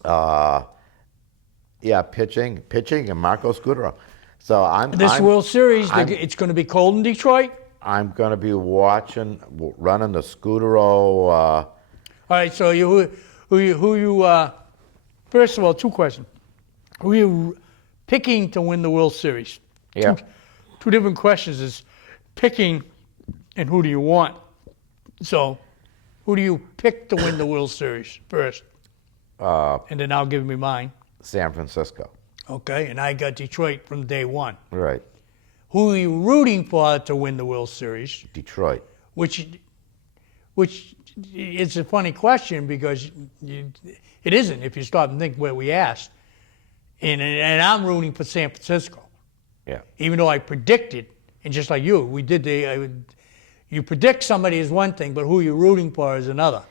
Yeah, pitching, and Marco Scutaro. So This World Series, I'm- it's going to be cold in Detroit. I'm going to be running the Scutaro. All right, so first of all, two questions. Who are you picking to win the World Series? Yeah. Two different questions is picking and who do you want? So, who do you pick to win the World Series first? And then I'll give me mine. San Francisco. Okay, and I got Detroit from day one. Right. Who are you rooting for to win the World Series? Detroit. Which it's a funny question because it isn't if you stop and think where we asked. And I'm rooting for San Francisco, Yeah. even though I predicted, and just like you, we did you predict somebody is one thing, but who you're rooting for is another.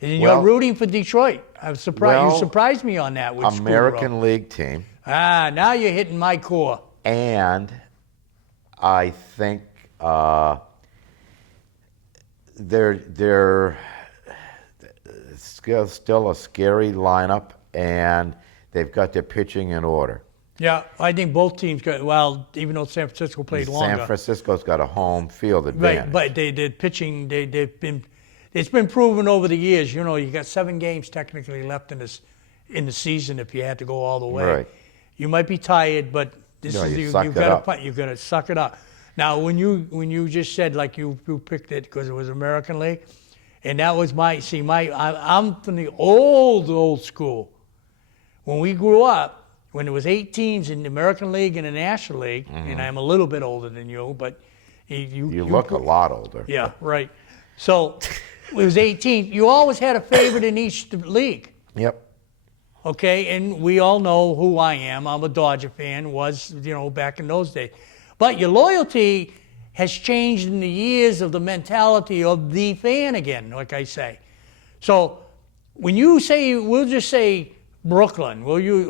And Well- you're rooting for Detroit. I'm surprised. Well, You surprised me on that with American Scutaro. League team. Now you're hitting my core. And I think they're still a scary lineup, and they've got their pitching in order. Yeah, I think both teams got, well, even though San Francisco played longer. San Francisco's got a home field Right, advantage. but they're pitching. It's been proven over the years. You know, you got 7 games technically left in the season if you had to go all the way. Right. You might be tired, but this No, is you suck you've it got up. to you got to suck it up. Now, when you just said like you picked it because it was American League, and that was I'm from the old school. When we grew up, when there was 8 teams in the American League and the National League, and I'm a little bit older than you, but you look a lot older. yeah, right. So it was 18. You always had a favorite in each league, Yep. okay? And we all know who I am. I'm a Dodger fan, was, back in those days. But your loyalty has changed in the years of the mentality of the fan again, like I say. So when you say, we'll just say Brooklyn, we'll use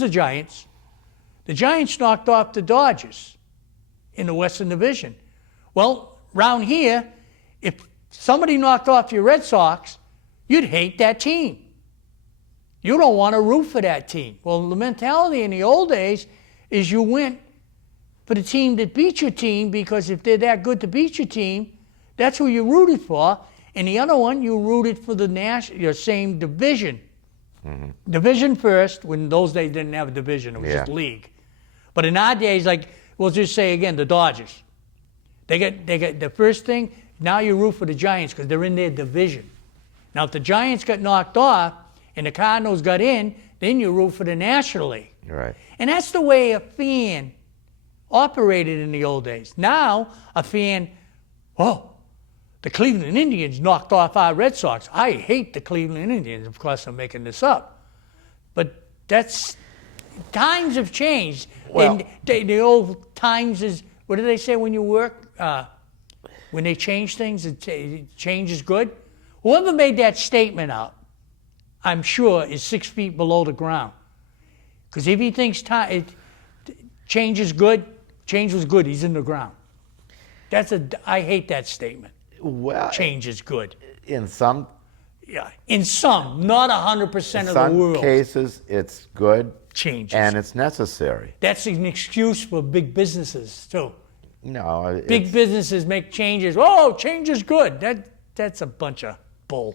the Giants. The Giants knocked off the Dodgers in the Western Division. Well, round here, if somebody knocked off your Red Sox, you'd hate that team. You don't want to root for that team. Well, the mentality in the old days is you went for the team that beat your team because if they're that good to beat your team, that's who you rooted for. And the other one, you rooted for your same division. Division first, when those days didn't have a division, it was just league. But in our days, like, we'll just say again, the Dodgers. They get the first thing, now you root for the Giants because they're in their division. Now, if the Giants got knocked off and the Cardinals got in, then you root for the National League. Right. And that's the way a fan operated in the old days. Now, a fan, the Cleveland Indians knocked off our Red Sox. I hate the Cleveland Indians. Of course, I'm making this up. But times have changed. Well- And the old times is, what do they say when you work? When they change things, change is good. Whoever made that statement out, I'm sure, is 6 feet below the ground. Because if he thinks change is good, change was good, he's in the ground. I hate that statement. Well, Change is good. in some Yeah, in some, not 100% of the world. cases, it's good Changes. and it's necessary. That's an excuse for big businesses too. No, Big businesses make changes. Oh, change is good. That's a bunch of bull.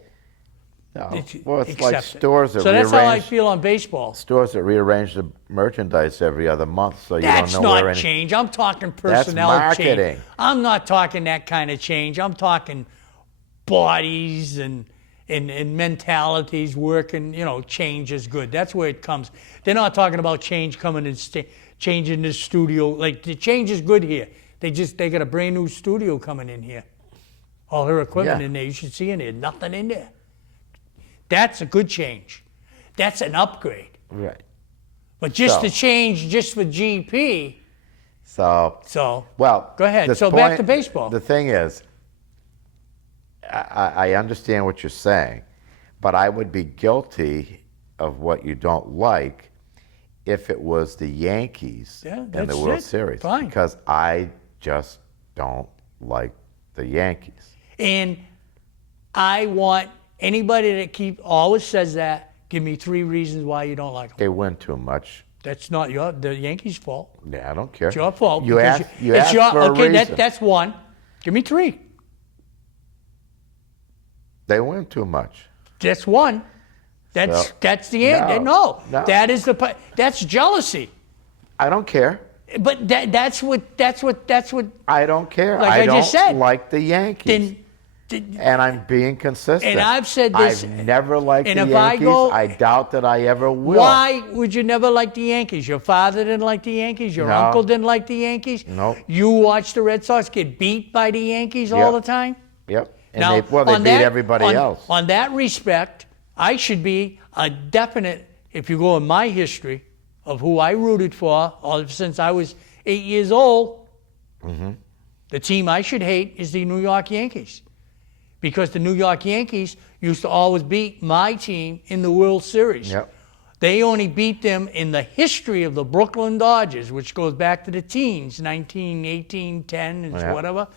no. Well, it's like Accept it. stores that So that's how I rearrange feel on baseball. stores that rearrange the merchandise every other month, so you That's don't know not where any. change. I'm talking That's personnel marketing. change. I'm not talking that kind of change. I'm talking bodies and mentalities working. Change is good. That's where it comes. They're not talking about change coming and changing the studio. Like the change is good here. They got a brand new studio coming in here. All her equipment Yeah. in there. You should see in there. Nothing in there. That's a good change. That's an upgrade. Right. But just So- to change just for GP. So, well, Go ahead. the So back point- to baseball. The thing is, I understand what you're saying, but I would be guilty of what you don't like if it was the Yankees Yeah, in that's the World it. Series. Fine. Because I just don't like the Yankees. And I want Anybody that always says that, give me 3 reasons why you don't like them. They win too much. That's not the Yankees' fault. Yeah, I don't care. It's your fault. You because asked, you it's asked your, for a okay, reason. that's 1. Give me 3. They win too much. That's 1. That's So, that's the end. no. That is that's jealousy. I don't care. But that's what I don't care. Like I don't just said, like the Yankees. And I'm being consistent. And I've said this. I've never liked and the if Yankees. I doubt that I ever will. Why would you never like the Yankees? Your father didn't like the Yankees. Your No. uncle didn't like the Yankees. Nope. You watched the Red Sox get beat by the Yankees all the Yep. time. Yep. And Now, they on beat that- everybody else. On that respect, I should be a definite, if you go in my history of who I rooted for since I was 8 years old, the team I should hate is the New York Yankees. Because the New York Yankees used to always beat my team in the World Series. Yep. They only beat them in the history of the Brooklyn Dodgers, which goes back to the teens, 1918, 10, and Yeah. whatever.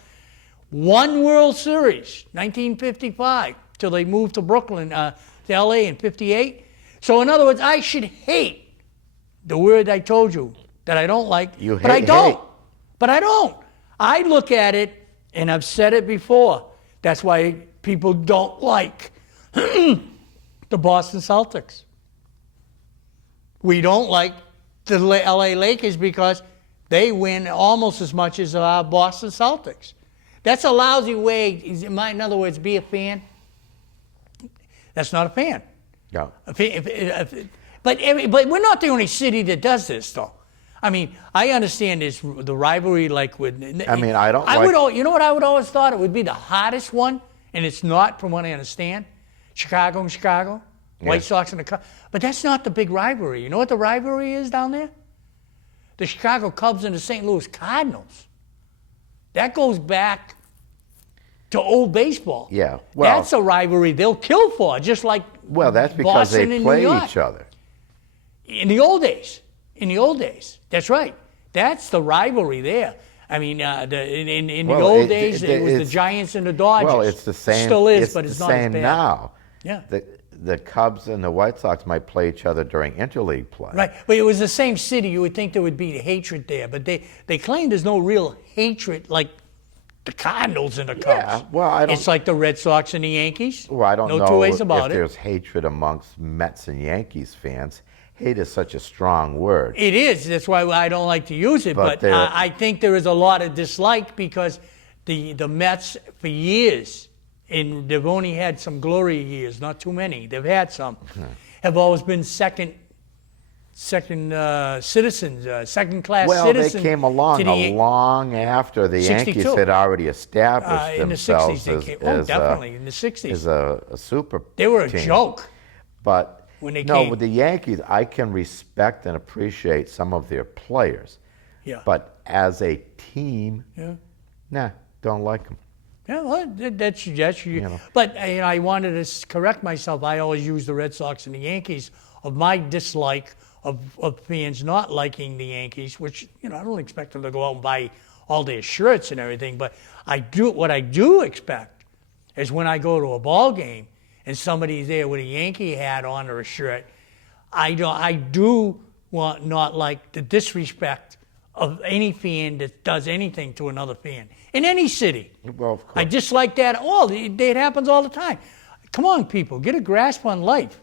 1 World Series, 1955, till they moved to Brooklyn, to LA in 58. So in other words, I should hate the word I told you that I don't like, You but I hate don't. hate. But I don't. I look at it, and I've said it before. That's why people don't like the Boston Celtics. We don't like the LA Lakers because they win almost as much as our Boston Celtics. That's a lousy way. In other words, be a fan. That's not a fan. No. But we're not the only city that does this, though. I mean, I understand this the rivalry, like with. I mean, I don't I like- would. You know what I would always thought it would be the hottest one, and it's not, from what I understand. Chicago and Chicago, White Sox and the Cubs. But that's not the big rivalry. You know what the rivalry is down there? The Chicago Cubs and the St. Louis Cardinals. That goes back to old baseball. Yeah, well- that's a rivalry they'll kill for, just like Well, that's because Boston they and play New York. each other. In the old days. That's right. That's the rivalry there. I mean, in the Well, old days, it was the it's- Giants and the Dodgers. Well, it's the same. Still is, it's but it's the not as same bad. now. Yeah. The Cubs and the White Sox might play each other during interleague play. Right, but it was the same city. You would think there would be hatred there, but they claim there's no real hatred like the Cardinals and the Cubs. Yeah, well, I don't- It's like the Red Sox and the Yankees. Well, I don't no know two ways if about it. there's hatred amongst Mets and Yankees fans. Hate is such a strong word. It is. That's why I don't like to use it. But But there- I think there is a lot of dislike because the Mets for years, and they've only had some glory years, not too many. They've had some. Have always been second citizens, second class Well, citizens. they came along long after the 62. Yankees had already established in the themselves 60s. They came. Oh, definitely in the 60s. as a super They were a team. joke. But when they no, came. with the Yankees, I can respect and appreciate some of their players. Yeah. But as a team, Yeah. nah, don't like them. Yeah, well, that's know. But I wanted to correct myself. I always use the Red Sox and the Yankees of my dislike of fans not liking the Yankees, which I don't expect them to go out and buy all their shirts and everything. But what I do expect is when I go to a ball game and somebody's there with a Yankee hat on or a shirt, I do want not like the disrespect of any fan that does anything to another fan in any city. Well, of course. I dislike that. It happens all the time. Come on, people, get a grasp on life.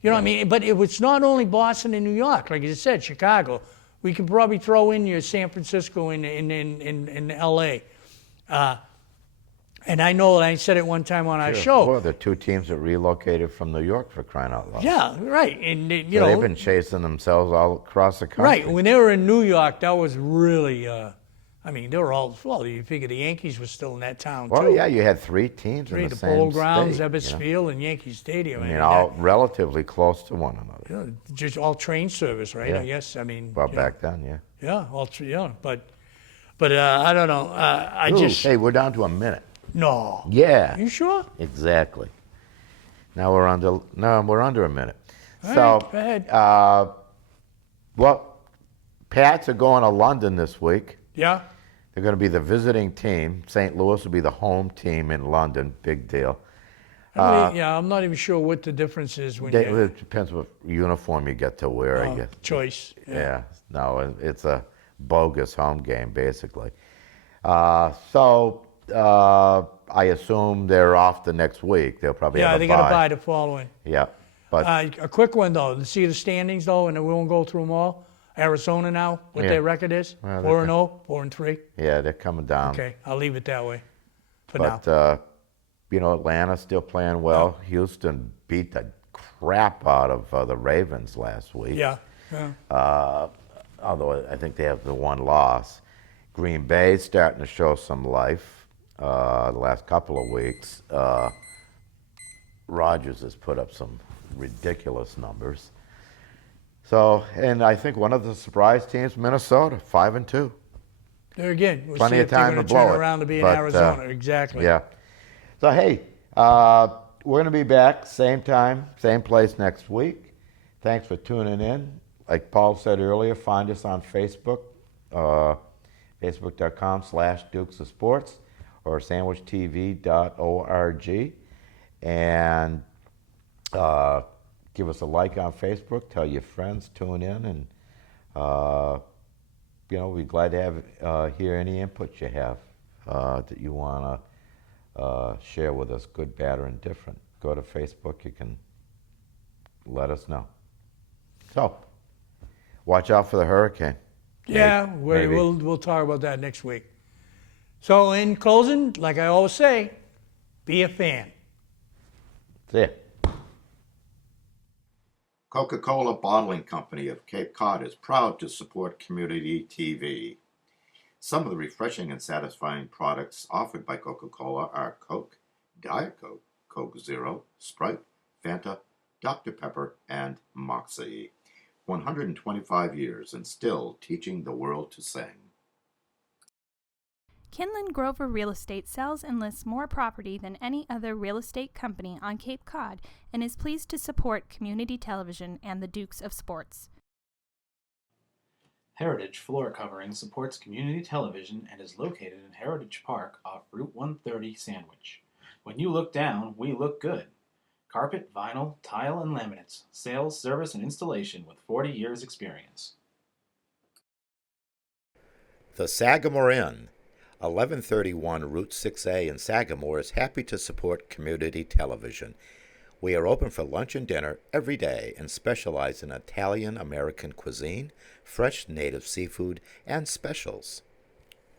You know what I mean? But it's not only Boston and New York. Like you said, Chicago. We could probably throw in your San Francisco in L.A. And I know I said it one time on our show. Well, the two teams that relocated from New York, for crying out loud. Yeah, right. And you So know, they've been chasing themselves all across the country. right. When they were in New York, that was really. They were all. Well, you figure the Yankees were still in that town Well, too. yeah, you had three teams in Right, the the same Polo Grounds, state, Ebbets Field, and Yankee Stadium. I mean, all relatively close to one another. just all train service, right? Yeah. I guess. I mean. Well, yeah. back then, yeah. Yeah, but I don't know. Ooh, hey, we're down to a minute. No. Yeah, You sure? exactly. Now we're under a minute. All So, right, go ahead. well, Pats are going to London this week. Yeah. They're going to be the visiting team. St. Louis will be the home team in London. Big deal. Yeah, I'm not even sure what the difference is when you It depends what uniform you get to wear, I guess. choice. Yeah, no, it's a bogus home game, basically. So I assume they're off the next week. They'll probably Yeah, have they a got to bye. buy the following. Yeah, but A quick one though. To see the standings though, and we won't go through them all. Arizona now, what Yeah. their record is? Well, 4-0, 4-3. yeah, they're coming down. Okay, I'll leave it that way for now. But Atlanta's still playing well. Houston beat the crap out of the Ravens last week. Yeah. Although I think they have the one loss. Green Bay's starting to show some life the last couple of weeks. Rodgers has put up some ridiculous numbers. So, and I think one of the surprise teams, Minnesota, 5-2. There again, we'll Plenty see of if they're time going to to turn blow it, around to be in but, Arizona. Exactly. Yeah. So, hey, we're going to be back same time, same place next week. Thanks for tuning in. Like Paul said earlier, find us on Facebook, facebook.com/Dukes of Sports or sandwichtv.org. And give us a like on Facebook, tell your friends, tune in, and we'd be glad to have hear any input you have that you want to share with us, good, bad, or indifferent. Go to Facebook, you can let us know. So, watch out for the hurricane. Yeah, Maybe. we'll talk about that next week. So in closing, like I always say, be a fan. See ya. Coca-Cola Bottling Company of Cape Cod is proud to support Community TV. Some of the refreshing and satisfying products offered by Coca-Cola are Coke, Diet Coke, Coke Zero, Sprite, Fanta, Dr. Pepper, and Moxie. 125 years and still teaching the world to sing. Kinlan Grover Real Estate sells and lists more property than any other real estate company on Cape Cod and is pleased to support community television and the Dukes of Sports. Heritage Floor Covering supports community television and is located in Heritage Park off Route 130 Sandwich. When you look down, we look good. Carpet, vinyl, tile, and laminates. Sales, service, and installation with 40 years experience. The Sagamore Inn, 1131 Route 6A in Sagamore, is happy to support community television. We are open for lunch and dinner every day and specialize in Italian-American cuisine, fresh native seafood, and specials.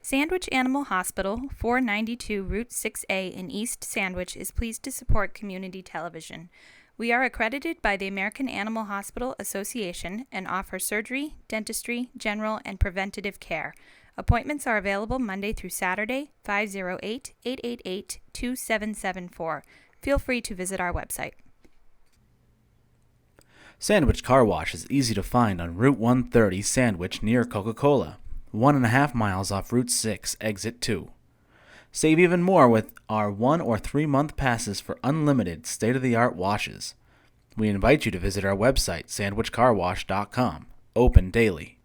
Sandwich Animal Hospital, 492 Route 6A in East Sandwich, is pleased to support community television. We are accredited by the American Animal Hospital Association and offer surgery, dentistry, general, and preventative care. Appointments are available Monday through Saturday, 508-888-2774. Feel free to visit our website. Sandwich Car Wash is easy to find on Route 130 Sandwich near Coca-Cola, 1.5 miles off Route 6, Exit 2. Save even more with our 1 or 3 month passes for unlimited state-of-the-art washes. We invite you to visit our website, sandwichcarwash.com, open daily.